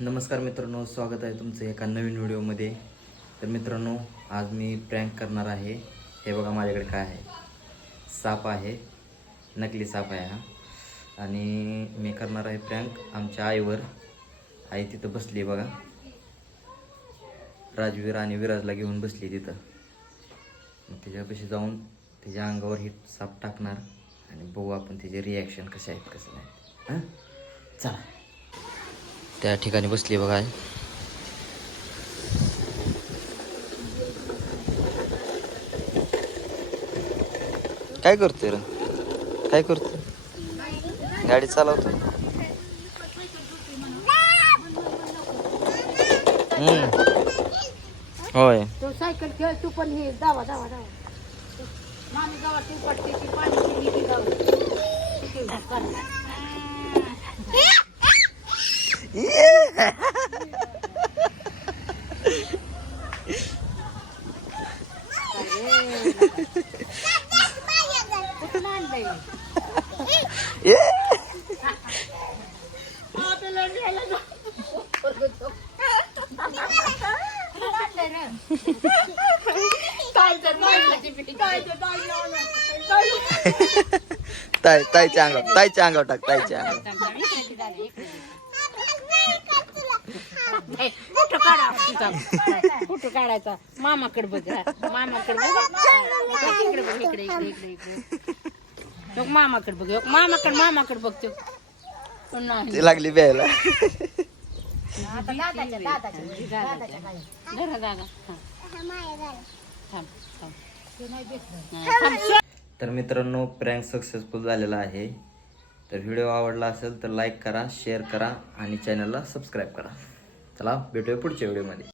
नमस्कार मित्रांनो, स्वागत आहे तुमचं एका नवीन व्हिडिओमध्ये. तर मित्रांनो, आज मी प्रँक करणार आहे. हे बघा माझ्याकडे काय आहे, साप आहे, नकली साप आहे हा. आणि मी करणार आहे प्रँक आमच्या आईवर. आई तिथं बसली बघा, राजवीर आणि विराजला घेऊन बसली तिथं. मग त्याच्यापाशी जाऊन त्याच्या अंगावर ही साप टाकणार आणि बघू आपण त्याचे रिॲक्शन कसे आहेत कसं नाही. हां, चला. त्या ठिकाणी बसली बघा. काय करतोय रे, काय करतोय? गाडी चालवतो. होय, तो सायकल खेळ तू पण हे दावा दावा दावा मामी गावात तू पडते ती पाणी ती ताईच्या अंगावर टाक, ताईच्या अंगावर. फोटो काढायचा मामाकडे बघ, मामाकडे बघ, इकडे बघ, इकडे इकडे इकडे इकडे मामाकडे बघ, मामाकडे बघतो. ती लागली प्यायला. तर मित्रांनो, प्रँक सक्सेसफुल झालेला आहे. तर व्हिडिओ आवडला असेल तर लाईक करा, शेअर करा आणि चॅनलला सबस्क्राईब करा. चला, भेटूया पुढच्या व्हिडिओमध्ये.